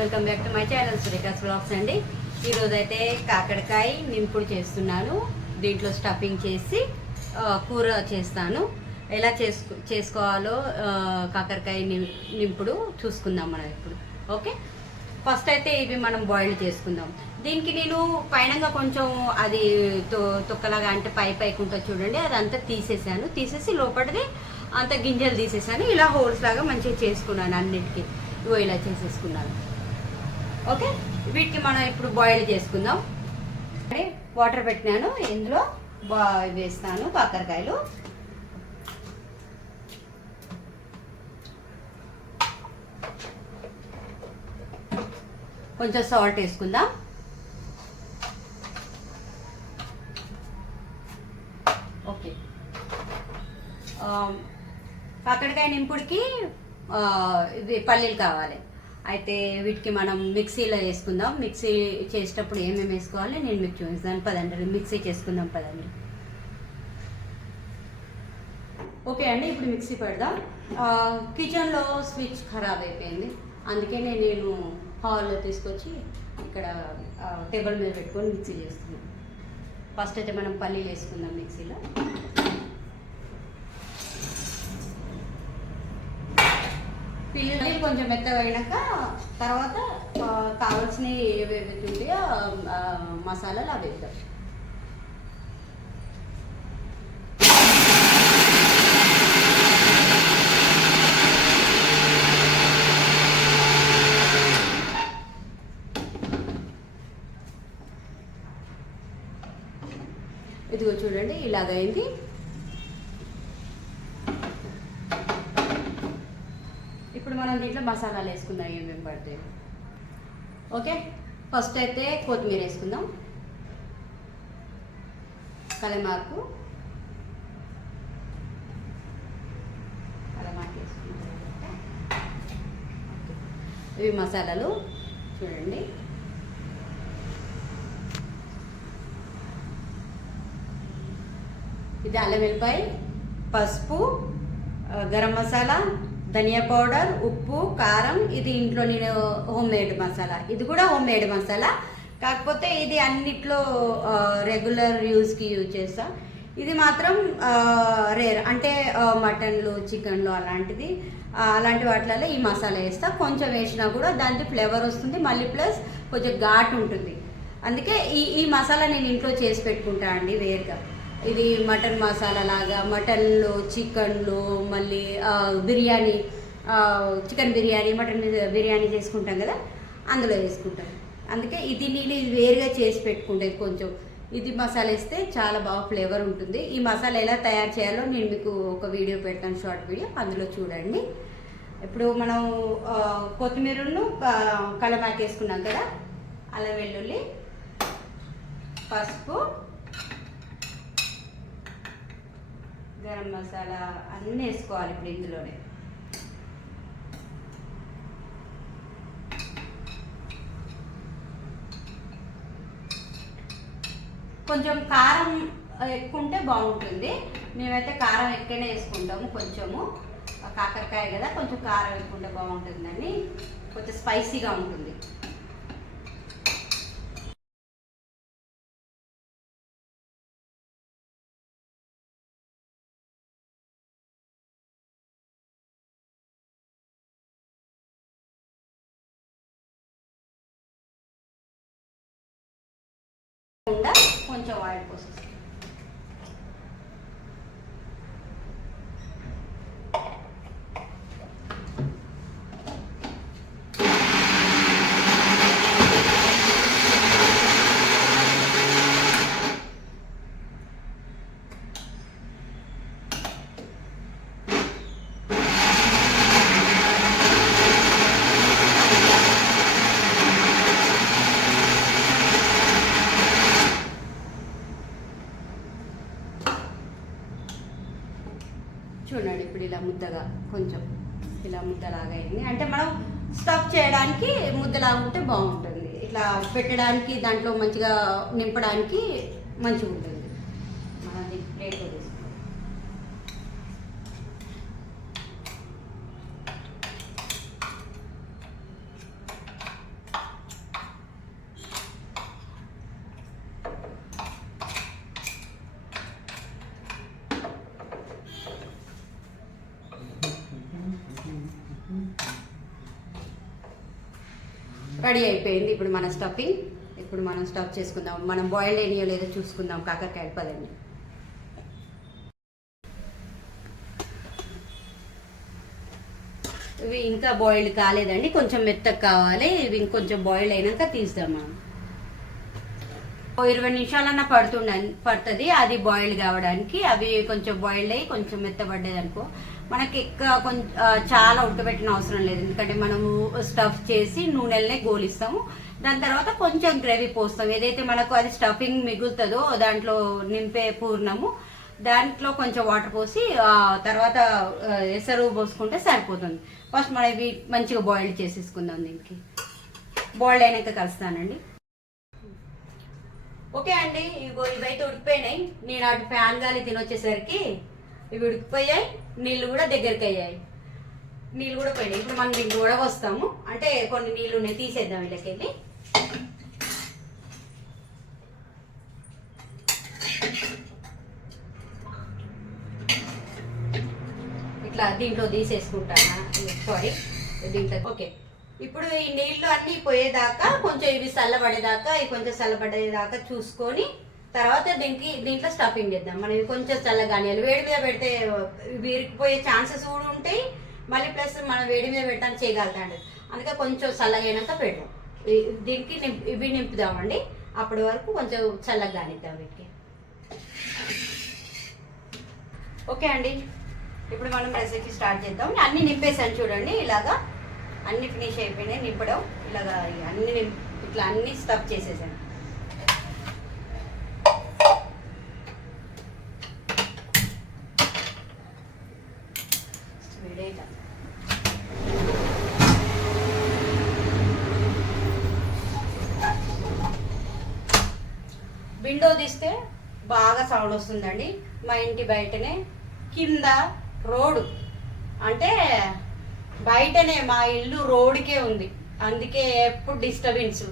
Welcome back to my channel Surekha's vlogs అండి. ఈరోజు అయితే కాకరకాయ నింపుడు చేస్తున్నాను. దీంట్లో స్టఫింగ్ చేసి కూర చేస్తాను. ఎలా చేసుకోవాలో కాకరకాయ నింపుడు చూసుకుందాం మనం ఇప్పుడు. ఓకే, ఫస్ట్ అయితే ఇవి మనం బాయిల్ చేసుకుందాం. దీనికి నేను పైనంగా కొంచెం అది తొక్కలాగా అంటే పైకి ఉంటుంది చూడండి, అదంతా తీసేసి లోపలిది అంత గింజలు తీసేసాను. ఇలా హోల్స్ లాగా మంచిగా చేసుకున్నాను అన్నిటికీ. ఇవో ఇలా చేసేసుకున్నాను. ఓకే, వీటికి మనం ఇప్పుడు బాయిల్ చేసుకుందాం. వాటర్ పెట్టినాను, ఇందులో వేస్తాను కాకరకాయలు. కొంచెం సాల్ట్ వేసుకుందాం. ఓకే, కాకరకాయ నింపుడికి ఇది పల్లీలు కావాలి. అయితే వీటికి మనం మిక్సీలో వేసుకుందాం. మిక్సీ చేసేటప్పుడు ఏమేమి వేసుకోవాలి నేను మీకు చూపిస్తాను. పదండి మిక్సీ చేసుకుందాం, పదండి. ఓకే అండి, ఇప్పుడు మిక్సీ పెడదాం. కిచెన్లో స్విచ్ ఖరాబ్ అయిపోయింది, అందుకే నేను హాల్లో తీసుకొచ్చి ఇక్కడ టేబుల్ మీద పెట్టుకొని మిక్సీ చేస్తున్నాం. ఫస్ట్ అయితే మనం పల్లీలు వేసుకుందాం మిక్సీలో. పిల్లలు కొంచెం మెత్తగా అయినాక తర్వాత కావాల్సినవి ఏవేవి ఉంటాయో మసాలాలు అవి వేద్దాం. ఇదిగో చూడండి, ఇలాగైంది. ఇప్పుడు మనం దీంట్లో మసాలాలు వేసుకుందాం, ఏమేమి పడతాయి. ఓకే, ఫస్ట్ అయితే కొత్తిమీర వేసుకుందాం, కలమాకు వేసుకుందాం. ఇవి మసాలాలు చూడండి. ఇది అల్లం వెల్లిపాయ, పసుపు, గరం మసాలా, ధనియా పౌడర్, ఉప్పు, కారం. ఇది ఇంట్లో నేను హోమ్ మేడ్ మసాలా. ఇది కూడా హోమ్ మేడ్ మసాలా, కాకపోతే ఇది అన్నిట్లో రెగ్యులర్ యూజ్కి యూజ్ చేస్తా. ఇది మాత్రం రేర్ అంటే మటన్లు, చికెన్లు అలాంటి వాటిలలో ఈ మసాలా వేస్తా. కొంచెం వేసినా కూడా దానికి ఫ్లేవర్ వస్తుంది, మళ్ళీ ప్లస్ కొంచెం ఘాటు ఉంటుంది. అందుకే ఈ మసాలా నేను ఇంట్లో చేసి పెట్టుకుంటా అండి వేరుగా. ఇది మటన్ మసాలా లాగా, మటన్లో, చికెన్లో, మళ్ళీ బిర్యానీ, చికెన్ బిర్యానీ, మటన్ బిర్యానీ చేసుకుంటాం కదా, అందులో వేసుకుంటాం. అందుకే నేను ఇది వేరుగా చేసి పెట్టుకుంటేది. కొంచెం ఇది మసాలా వేస్తే చాలా బాగా ఫ్లేవర్ ఉంటుంది. ఈ మసాలా ఎలా తయారు చేయాలో నేను మీకు ఒక వీడియో పెడతాను, షార్ట్ వీడియో, అందులో చూడండి. ఇప్పుడు మనం కొత్తిమీరను కలమాకి వేసుకున్నాం కదా, అల్లం వెల్లుల్లి, పసుపు, గరం మసాలా అన్నీ వేసుకోవాలి ఇప్పుడు ఇందులోనే. కొంచెం కారం ఎక్కువ ఉంటే బాగుంటుంది. మేమైతే కారం ఎక్కువనే వేసుకుంటాము. కొంచెము కాకరకాయ కదా, కొంచెం కారం ఎక్కువ ఉంటే బాగుంటుందని, కొంచెం స్పైసీగా ఉంటుంది. కొంచెం ఆయిల్ పోసేస్తాం. చూడండి, ఇప్పుడు ఇలా ముద్దగా కొంచెం ఇలా ముద్దలాగా అయింది. అంటే మనం స్టఫ్ చేయడానికి ముద్దలాగా ఉంటే బాగుంటుంది. ఇట్లా పెట్టడానికి దాంట్లో మంచిగా నింపడానికి మంచిగా ఉంటుంది. మనం ప్లేట్లో వేసుకోవాలి. రెడీ అయిపోయింది ఇప్పుడు మన స్టఫింగ్. ఇప్పుడు మనం స్టఫ్ చేసుకుందాం. మనం బాయిల్డ్ అయినాయో లేదో చూసుకుందాం. కాకరకాయలు పదండి. ఇవి ఇంకా బాయిల్డ్ కాలేదండి, కొంచెం మెత్తగా కావాలి. ఇవి ఇంకొంచెం బాయిల్డ్ అయినాక తీస్తాం మనం. 20 నిమిషాలన్నా పడుతుంది అది బాయిల్డ్ కావడానికి. అవి కొంచెం బాయిల్డ్ అయ్యి కొంచెం మెత్తబడ్డది అనుకో, మనకి ఎక్కువ కొంచెం చాలా ఉడకబెట్టిన అవసరం లేదు. ఎందుకంటే మనము స్టఫ్ చేసి నూనెలనే గోలిస్తాము. దాని తర్వాత కొంచెం గ్రేవీ పోస్తాం. ఏదైతే మనకు అది స్టఫింగ్ మిగులుతుందో దాంట్లో నింపే పూర్ణము, దాంట్లో కొంచెం వాటర్ పోసి తర్వాత ఎసరు పోసుకుంటే సరిపోతుంది. ఫస్ట్ మనం ఇవి మంచిగా బాయిల్డ్ చేసేసుకుందాం. దీనికి బాయిల్డ్ అయినాక కలుస్తానండి. ఓకే అండి, ఇవైతే ఉడికిపోయినాయి. నేను అటు ఫ్యాన్ గాలి తినొచ్చేసరికి ఇవి ఉడికిపోయాయి. నీళ్ళు కూడా దగ్గరికి అయ్యాయి, నీళ్ళు కూడా పోయినాయి. ఇప్పుడు మనం దీన్ని కూడా వస్తాము. అంటే కొన్ని నీళ్ళు ఉన్నాయి, తీసేద్దాం వీళ్ళకెళ్ళి. ఇట్లా దీంట్లో తీసేసుకుంటానా, సారీ దీంట్లో. ఓకే, ఇప్పుడు ఈ నీళ్లు అన్నీ పోయేదాకా కొంచెం ఇవి చల్లబడేదాకా, ఇవి కొంచెం చల్లబడేదాకా చూసుకొని తర్వాత దీంట్లో స్టఫింగ్ చేద్దాం. మనం ఇవి కొంచెం చల్లగానియాలి. వేడి మీద పెడితే విరిగిపోయే ఛాన్సెస్ కూడా ఉంటాయి. మళ్ళీ ప్లస్ మనం వేడి మీద పెట్టడానికి చేయగలుగుతాండి. అందుకే కొంచెం చల్లగైనాక పెడదాం. దీనికి ఇవి నింపుదామండి. అప్పటి వరకు కొంచెం చల్లగా కానిద్దాం వీటికి. ఓకే అండి, ఇప్పుడు మనం రెసిపీ స్టార్ట్ చేద్దాం. అన్నీ నింపేసాను చూడండి. ఇలాగా అన్ని ఫినిష్ అయిపోయినాయి నింపడం. ఇలాగా అన్ని ఇట్లా అన్ని స్టఫ్ చేసేసాను. విండో తీస్తే బాగా సౌండ్ వస్తుందండి. మా ఇంటి బయటనే కింద రోడ్డు, అంటే బయటనే మా ఇల్లు రోడ్డుకే ఉంది. అందుకే ఎప్పుడు డిస్టర్బెన్స్,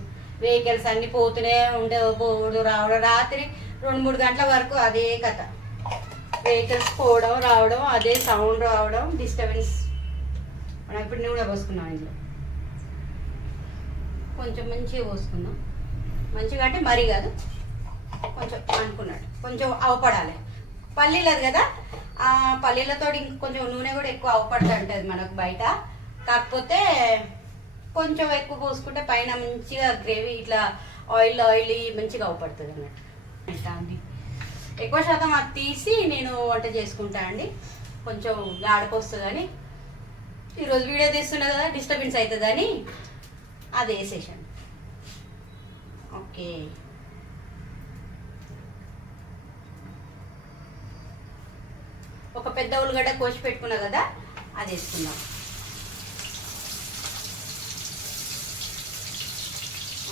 వెహికల్స్ అన్ని పోతూనే ఉండే, పోవడం రావడం. రాత్రి 2-3 గంటల వరకు అదే కథ. వెహికల్స్ పోవడం రావడం, అదే సౌండ్ రావడం, డిస్టర్బెన్స్. మనం ఇప్పుడు నూనె పోసుకున్నాం. ఇందులో కొంచెం మంచిగా పోసుకుందాం. మంచిగా అంటే మరీ కాదు, కొంచెం అనుకున్నాడు, కొంచెం అవపడాలి. పల్లీలది కదా, ఆ పల్లీలతో ఇంకొంచెం నూనె కూడా ఎక్కువ అవపడుతుంటుంది మనకు బయట. కాకపోతే కొంచెం ఎక్కువ పోసుకుంటే పైన మంచిగా గ్రేవీ ఇట్లా ఆయిలీ మంచిగా అవపడుతుంది అన్నట్టు. ఎక్కువ శాతం అది తీసి నేను వంట చేసుకుంటా అండి. కొంచెం గాడకొస్తుందని, ఈరోజు వీడియో తీస్తున్నా కదా డిస్టర్బెన్స్ అవుతుందని అది వేసేసాను. ఓకే, ఒక పెద్ద ఉల్లిగడ్డ కోసి పెట్టుకున్నా కదా, అది వేసుకుందాం.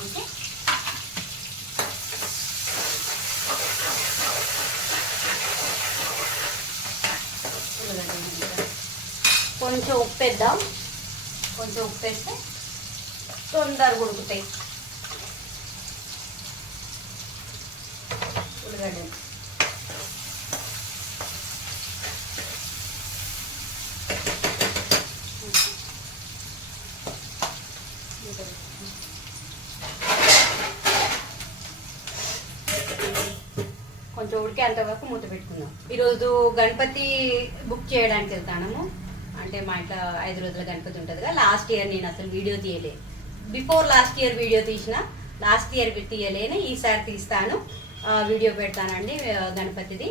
ఓకే, కొంచెం ఉప్పు వేద్దాం. కొంచెం ఉప్పు వేస్తే తొందరగా ఉడుకుతాయి ఉల్లిగడ్డ. కొంచెం ఉడికేంత వరకు మూత పెట్టుకుందాం. ఈరోజు గణపతి బుక్ చేయడానికి వెళ్తాము. అంటే మా ఇంట్లో 5 రోజుల గణపతి ఉంటుంది కదా. లాస్ట్ ఇయర్ నేను అసలు వీడియో తీయలే. బిఫోర్ లాస్ట్ ఇయర్ వీడియో తీసిన, లాస్ట్ ఇయర్ తీయలేని, ఈసారి తీస్తాను, వీడియో పెడతానండి గణపతిది.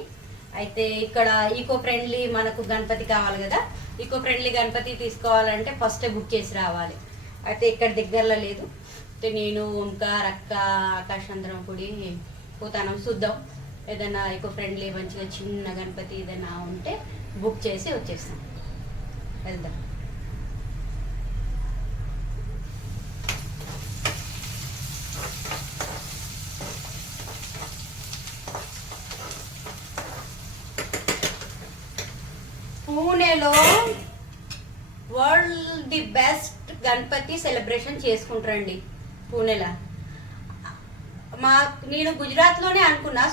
అయితే ఇక్కడ ఈకో ఫ్రెండ్లీ మనకు గణపతి కావాలి కదా. ఈకో ఫ్రెండ్లీ గణపతి తీసుకోవాలంటే ఫస్ట్ బుక్ చేసి రావాలి. అయితే ఇక్కడ దగ్గరలో లేదు. అయితే నేను ఓంకార్ అక్క ఆకాశంద్రం గుడి పోతాను. చూద్దాం, ఏదైనా ఈకో ఫ్రెండ్లీ మంచిగా చిన్న గణపతి ఏదైనా ఉంటే బుక్ చేసి వచ్చేస్తాం. వెళ్దాం. పూణేలో world the best Ganapati celebration చేసుకుంటారండి పూణేలో. నేను గుజరాత్లోనే అనుకున్నా,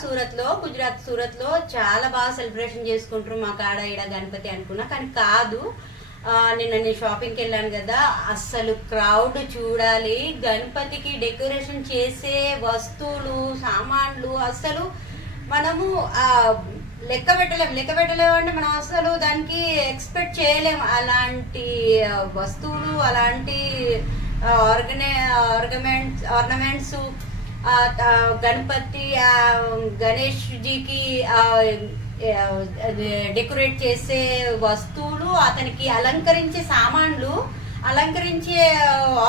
సూరత్లో చాలా బాగా సెలబ్రేషన్ చేసుకుంటారు మా కాడ ఈడ గణపతి అనుకున్నా. కానీ కాదు, నిన్న నేను షాపింగ్కి వెళ్ళాను కదా, అస్సలు క్రౌడ్ చూడాలి. గణపతికి డెకరేషన్ చేసే వస్తువులు సామాన్లు అస్సలు మనము లెక్క పెట్టలేము అంటే మనం అసలు దానికి ఎక్స్పెక్ట్ చేయలేము. అలాంటి వస్తువులు, అలాంటి ఆర్నమెంట్స్, గణపతి గణేష్ జీకి డెకరేట్ చేసే వస్తువులు, అతనికి అలంకరించే సామాన్లు, అలంకరించే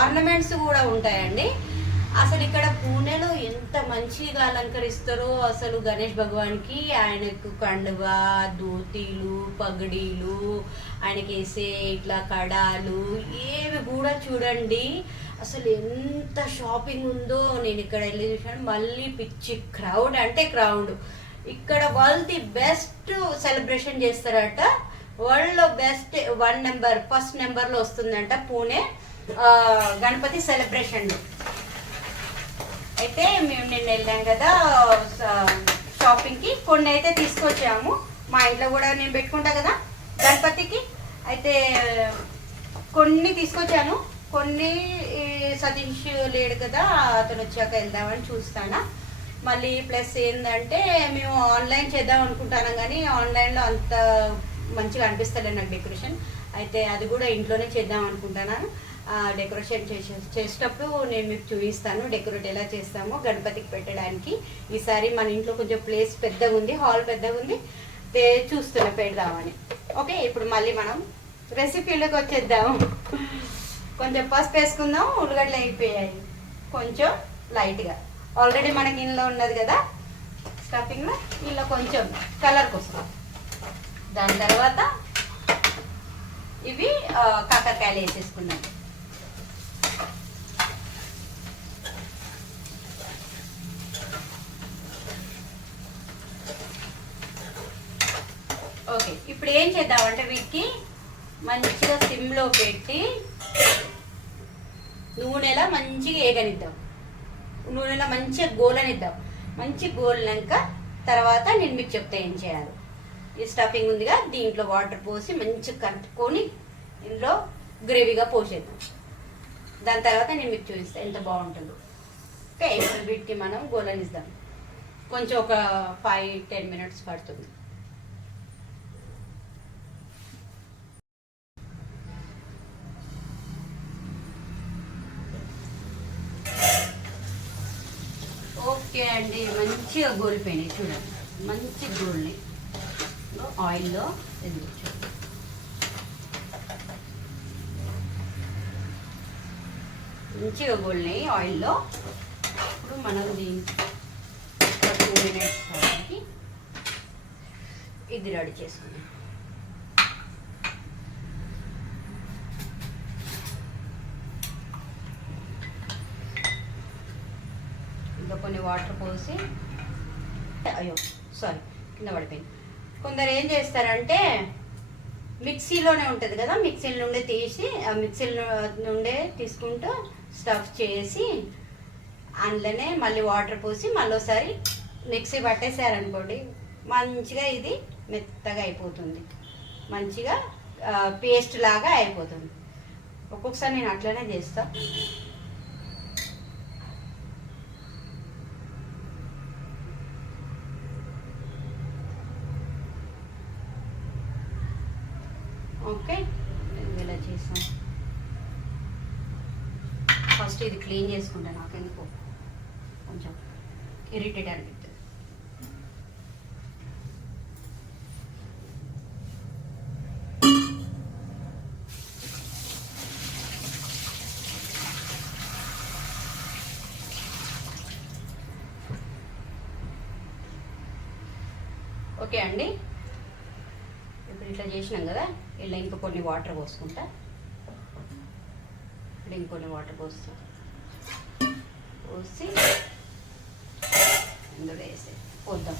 ఆర్నమెంట్స్ కూడా ఉంటాయండి. అసలు ఇక్కడ పూణేలో ఎంత మంచిగా అలంకరిస్తారో అసలు గణేష్ భగవాన్కి. ఆయనకు కండువా, ధోతీలు, పగడీలు, ఆయనకి వేసే ఇట్లా కడాలు ఏవి కూడా చూడండి. అసలు ఎంత షాపింగ్ ఉందో. నేను ఇక్కడ వెళ్ళి చూసాను. మళ్ళీ పిచ్చి క్రౌడ్ అంటే క్రౌడ్. ఇక్కడ వరల్డ్ ది బెస్ట్ సెలబ్రేషన్ చేస్తారట. వరల్డ్లో బెస్ట్ ఫస్ట్ నెంబర్లో వస్తుందంట పూణే గణపతి సెలబ్రేషన్లో. అయితే మేము నిన్న వెళ్ళాం కదా షాపింగ్కి, కొన్ని అయితే తీసుకొచ్చాము. మా ఇంట్లో కూడా నేను పెట్టుకుంటా కదా గణపతికి. అయితే కొన్ని తీసుకొచ్చాను, కొన్ని సతీష్ లేడు కదా, అతను వచ్చాక వెళ్దామని చూస్తానా. మళ్ళీ ప్లస్ ఏంటంటే మేము ఆన్లైన్ చేద్దాం అనుకుంటాను, కానీ ఆన్లైన్లో అంత మంచిగా అనిపిస్తలేదు నాకు డెకరేషన్. అయితే అది కూడా ఇంట్లోనే చేద్దాం అనుకుంటున్నాను. డెకరేషన్ చేసేటప్పుడు నేను మీకు చూపిస్తాను డెకరేట్ ఎలా చేస్తామో గణపతికి పెట్టడానికి. ఈసారి మన ఇంట్లో కొంచెం ప్లేస్ పెద్దగా ఉంది, హాల్ పెద్దగా ఉంది, చూస్తున్నా పెడదామని. ఓకే, ఇప్పుడు మళ్ళీ మనం రెసిపీలోకి వచ్చేద్దాము. కొంచెం పసుపు వేసుకుందాం. ఉల్లిగడ్డలు అయిపోయాయి కొంచెం లైట్గా. ఆల్రెడీ మనకి ఇంట్లో ఉన్నది కదా స్టఫింగ్లో, ఇంట్లో కొంచెం కలర్ కోసం. దాని తర్వాత ఇవి కాకరకాయలు వేసేసుకున్నాం. ఓకే, ఇప్పుడు ఏం చేద్దామంటే వీటికి మంచిగా సిమ్లో పెట్టి నూనెలా మంచిగా వేగనిద్దాం. నూనెలో మంచిగా గోలనిద్దాం. మంచి గోలినాక తర్వాత నేను మీకు చెప్తా ఏం చేయాలి. ఈ స్టఫింగ్ ఉందిగా, దీంట్లో వాటర్ పోసి మంచిగా కలుపుకొని ఇందులో గ్రేవీగా పోసేద్దాం. దాని తర్వాత నేను మీకు చూపిస్తాను ఎంత బాగుంటుందో. ఓకే, ఇప్పుడు వీటికి మనం గోలనిద్దాం. కొంచెం ఒక 5-10 మినిట్స్ పడుతుంది. ఓకే అండి, మంచిగా గోలిపోయినాయి చూడండి. మంచి గోల్ని ఆయిల్లో ఎందుకు మంచిగా గోల్నాయి ఆయిల్లో. ఇప్పుడు మనం దీనికి 2 మినిట్స్ కాబట్టి ఇది రెడీ చేసుకున్నాం. ఇంకా కొన్ని వాటర్ పోసి, అయ్యో సారీ కింద పడిపోయింది. కొందరు ఏం చేస్తారంటే మిక్సీలోనే ఉంటుంది కదా, మిక్సీల నుండే తీసి మిక్సీల నుండే తీసుకుంటూ స్టఫ్ చేసి అందులోనే మళ్ళీ వాటర్ పోసి మళ్ళీ ఒకసారి మిక్సీ పట్టేసారనుకోండి, మంచిగా ఇది మెత్తగా అయిపోతుంది. మంచిగా పేస్ట్ లాగా అయిపోతుంది. ఒక్కొక్కసారి నేను అట్లనే చేస్తా. ఓకే, ఇలా చేసాం. ఫస్ట్ ఇది క్లీన్ చేసుకుంటా, నాకు ఎందుకు కొంచెం ఇరిటేట్ అనిపిస్తుంది. ఓకే అండి, ఇప్పుడు ఇట్లా చేసినాం కదా, ఇలా ఇంకా కొన్ని వాటర్ పోసుకుంటా. ఇప్పుడు ఇంకొన్ని వాటర్ పోసి ఇందులో వేసి పోద్దాం.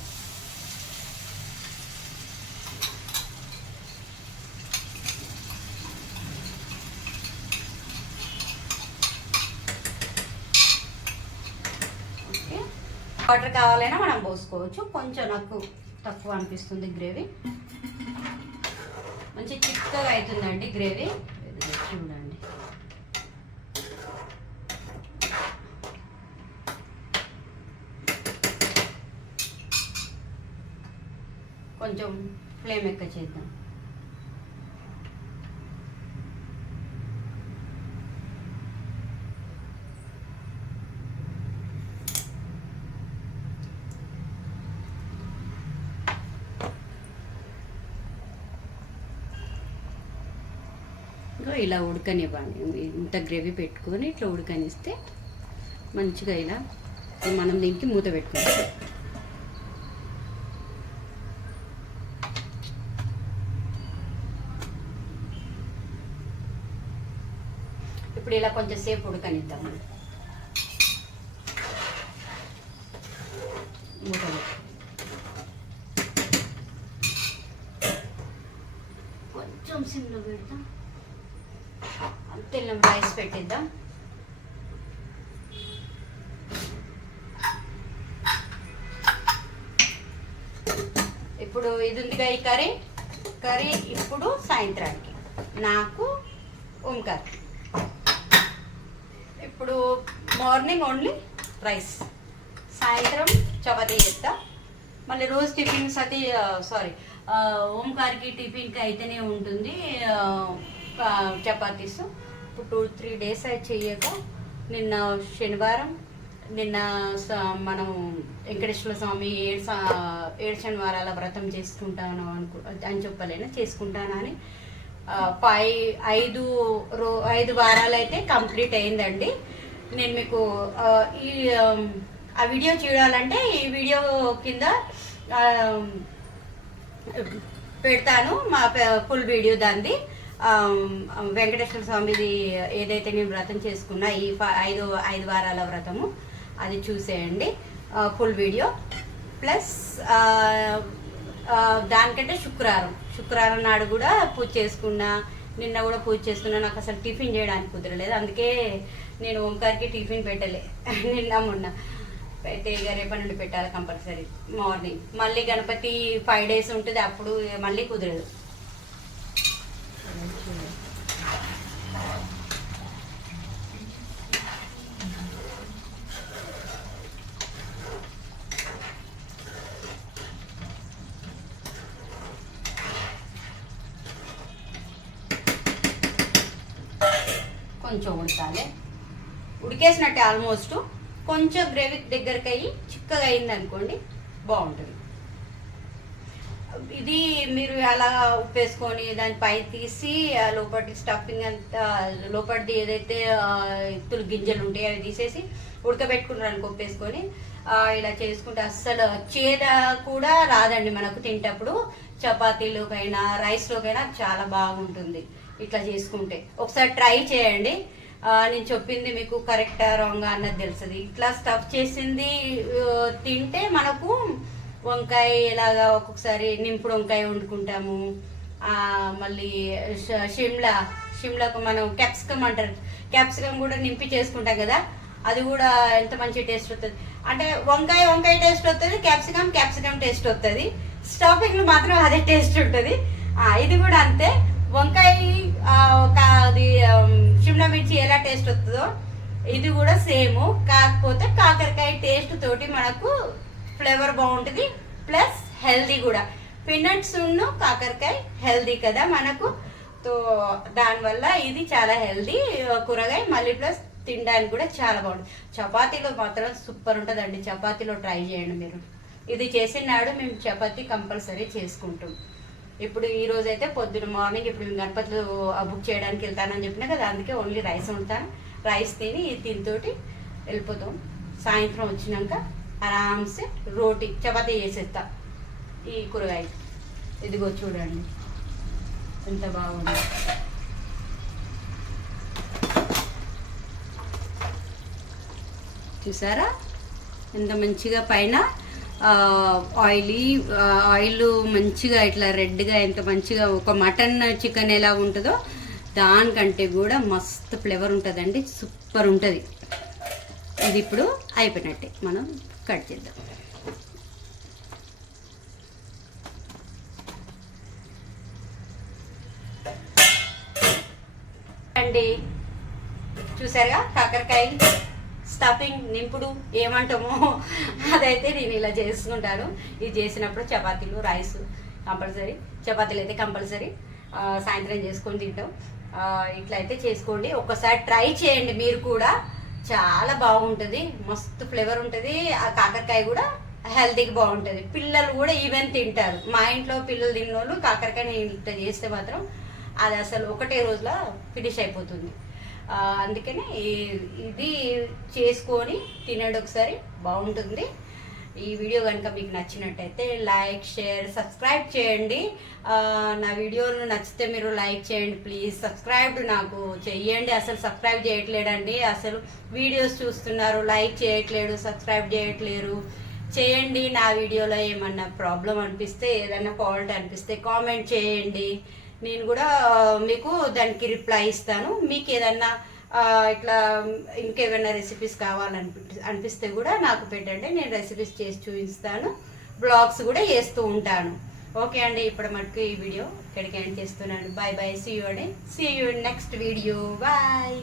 ఓకే, వాటర్ కావాలైనా మనం పోసుకోవచ్చు. కొంచెం నాకు తక్కువ అనిపిస్తుంది గ్రేవీ. మంచి చిక్కగా అవుతుందండి గ్రేవీ. చూడండి, కొంచెం ఫ్లేమ్ ఎక్కువ చేద్దాం. ఇలా ఉడకనివ్వండి. ఇంత గ్రేవీ పెట్టుకొని ఇట్లా ఉడకనిస్తే మంచిగా ఇలా మనం దీనికి మూత పెట్టుకుంటాం. ఇప్పుడు ఇలా కొంచెం సేపు ఉడకనిద్దాం. మూత కొంచెం సిమ్లో పెడతాం. తెల్లం రైస్ పెట్టిద్దాం. ఇప్పుడు ఇది ఉందిగా ఈ కర్రీ ఇప్పుడు సాయంత్రానికి నాకు ఓంకార్. ఇప్పుడు మార్నింగ్ ఓన్లీ రైస్, సాయంత్రం చపాతీ చేస్తా. మళ్ళీ రోజు టిఫిన్స్ అది ఓంకార్కి టిఫిన్కి అయితేనే ఉంటుంది చపాతీస్. ఇప్పుడు 2-3 డేస్ అయితే చెయ్యక, నిన్న శనివారం, నిన్న మనం వెంకటేశ్వర స్వామి 7 శనివారాల వ్రతం చేసుకుంటాను అని చెప్పలేను, చేసుకుంటానని 5 వారాలు అయితే కంప్లీట్ అయిందండి. నేను మీకు ఆ వీడియో చూడాలంటే ఈ వీడియో కింద పెడతాను, మా ఫుల్ వీడియో దాన్ని. వెంకటేశ్వర స్వామిది ఏదైతే నేను వ్రతం చేసుకున్నా ఈ 5 వారాల వ్రతము, అది చూసేయండి ఫుల్ వీడియో. ప్లస్ దానికంటే శుక్రవారం నాడు కూడా పూజ చేసుకున్నా, నిన్న కూడా పూజ చేసుకున్నా. నాకు అసలు టిఫిన్ చేయడానికి కుదరలేదు, అందుకే నేను ఓంకార్కి టిఫిన్ పెట్టలే నిన్న మొన్న. అయితే ఇక రేపటి నుండి పెట్టాలి కంపల్సరీ మార్నింగ్. మళ్ళీ గణపతి 5 డేస్ ఉంటుంది, అప్పుడు మళ్ళీ కుదరదు. కొంచెం ఉడకాలి, ఉడికేసినట్టే ఆల్మోస్ట్. కొంచెం గ్రేవీ దగ్గరికి అయ్యి చిక్కగా అయింది అనుకోండి, బాగుంటుంది. ఇది మీరు అలా ఉప్పేసుకొని దాని పై తీసి లోపటి స్టఫింగ్ అంతా, లోపటిది ఏదైతే ఇత్తులు గింజలు ఉంటాయి అవి తీసేసి ఉడకబెట్టుకున్నారు అనుకో, ఉప్పేసుకొని ఇలా చేసుకుంటే అస్సలు చేద కూడా రాదండి మనకు. తింటప్పుడు చపాతీలోకైనా రైస్లోకైనా చాలా బాగుంటుంది ఇట్లా చేసుకుంటే. ఒకసారి ట్రై చేయండి. నేను చెప్పింది మీకు కరెక్టా రాంగా అన్నది తెలుస్తుంది. ఇట్లా స్టఫ్ చేసింది తింటే మనకు వంకాయ ఎలాగా ఒక్కొక్కసారి నింపుడు వంకాయ వండుకుంటాము. మళ్ళీ షిమ్లాకు మనం క్యాప్సికమ్ అంటారు, క్యాప్సికమ్ కూడా నింపి చేసుకుంటాం కదా, అది కూడా ఎంత మంచి టేస్ట్ వస్తుంది. అంటే వంకాయ టేస్ట్ వస్తుంది, క్యాప్సికమ్ టేస్ట్ వస్తుంది, స్టఫింగ్లో మాత్రం అదే టేస్ట్ ఉంటుంది. ఇది కూడా అంతే. వంకాయ అది షిమ్లా మిర్చి ఎలా టేస్ట్ వస్తుందో ఇది కూడా సేమ్, కాకపోతే కాకరకాయ టేస్ట్ తోటి మనకు ఫ్లేవర్ బాగుంటుంది, ప్లస్ హెల్దీ కూడా. పీనట్స్ కాకరకాయ హెల్దీ కదా మనకు, తో దానివల్ల ఇది చాలా హెల్దీ కూరగాయ. మళ్ళీ ప్లస్ తినడానికి కూడా చాలా బాగుంటుంది. చపాతీలో మాత్రం సూపర్ ఉంటుందండి, చపాతీలో ట్రై చేయండి మీరు. ఇది చేసిన నాడు మేము చపాతీ కంపల్సరీ చేసుకుంటాం. ఇప్పుడు ఈ రోజు అయితే పొద్దున మార్నింగ్ ఇప్పుడు మేము గణపతిలో బుక్ చేయడానికి వెళ్తానని చెప్పినా కదా, అందుకే ఓన్లీ రైస్ వండుతాను. రైస్ తిని దీంతోటి వెళ్ళిపోతాం. సాయంత్రం వచ్చినాక ఆరామ్సే రోటీ చపాతీ చేసేస్తా ఈ కూరగాయ. ఇదిగో చూడండి ఎంత బాగుంది. చూసారా ఎంత మంచిగా పైన ఆయిల్ మంచిగా ఇట్లా రెడ్గా ఎంత మంచిగా, ఒక మటన్ చికెన్ ఎలా ఉంటుందో దానికంటే కూడా మస్తు ఫ్లేవర్ ఉంటుందండి, సూపర్ ఉంటుంది. ఇది ఇప్పుడు అయిపోయినట్టే, మనం కట్ చేద్దాం. చూసారుగా కాకరకాయ స్టఫింగ్ నింపుడు ఏమంటామో అదైతే నేను ఇలా చేసుకుంటాను. ఇది చేసినప్పుడు చపాతీలు రైస్ కంపల్సరీ, చపాతీలు అయితే కంపల్సరీ సాయంత్రం చేసుకొని తింటాం. ఇట్లా అయితే చేసుకోండి, ఒక్కసారి ట్రై చేయండి మీరు కూడా, చాలా బాగుంటుంది, మస్తు ఫ్లేవర్ ఉంటుంది. ఆ కాకరకాయ కూడా హెల్తీకి బాగుంటుంది, పిల్లలు కూడా ఈవెన్ తింటారు. మా ఇంట్లో పిల్లలు తిన్నోళ్ళు కాకరకాయ నేను ఇట్లా చేస్తే మాత్రం అది అసలు ఒకటే రోజులో ఫినిష్ అయిపోతుంది. అందుకని ఇది చేసుకొని తినండి ఒకసారి, బాగుంటుంది. ఈ వీడియో కనుక మీకు నచ్చినట్టయితే లైక్ షేర్ సబ్స్క్రైబ్ చేయండి. నా వీడియోలు నచ్చితే మీరు లైక్ చేయండి ప్లీజ్. సబ్స్క్రైబ్ నాకు చెయ్యండి, అసలు సబ్స్క్రైబ్ చేయట్లేదండి. అసలు వీడియోస్ చూస్తున్నారు, లైక్ చేయట్లేడు, సబ్స్క్రైబ్ చేయట్లేరు. చేయండి. నా వీడియోలో ఏమన్నా ప్రాబ్లం అనిపిస్తే, ఏదైనా ఫాల్ట్ అనిపిస్తే కామెంట్ చేయండి, నేను కూడా మీకు దానికి రిప్లై ఇస్తాను. మీకు ఏదన్నా ఇట్లా ఇంకేమైనా రెసిపీస్ అనిపిస్తే కూడా నాకు పెట్టండి, నేను రెసిపీస్ చేసి చూపిస్తాను, బ్లాగ్స్ కూడా చేస్తూ ఉంటాను. ఓకే అండి, ఇప్పుడు మటుకు ఈ వీడియో ఇక్కడికి ఎండ్ చేస్తున్నాను. బాయ్ బాయ్, సీ యూ అండి, see you next video, bye.